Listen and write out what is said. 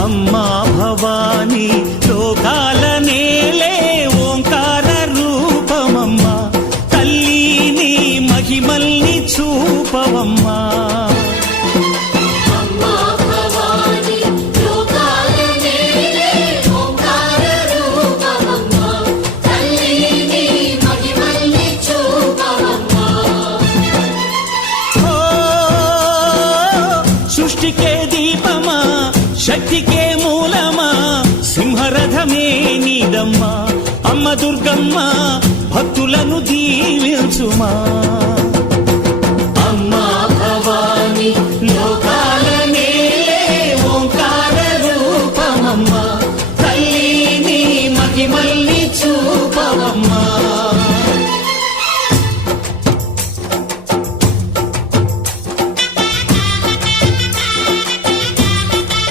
అమ్మా భవానీ లోకాల నేలే ఓంకార రూపమమ్మా తల్లి నీ మహిమల్ని చూపవమ్మా సృష్టికే దీపమా శక్తికే మూలమా సింహరథమే నీదమ్మా అమ్మ దుర్గమ్మ భక్తులను దీవించుమా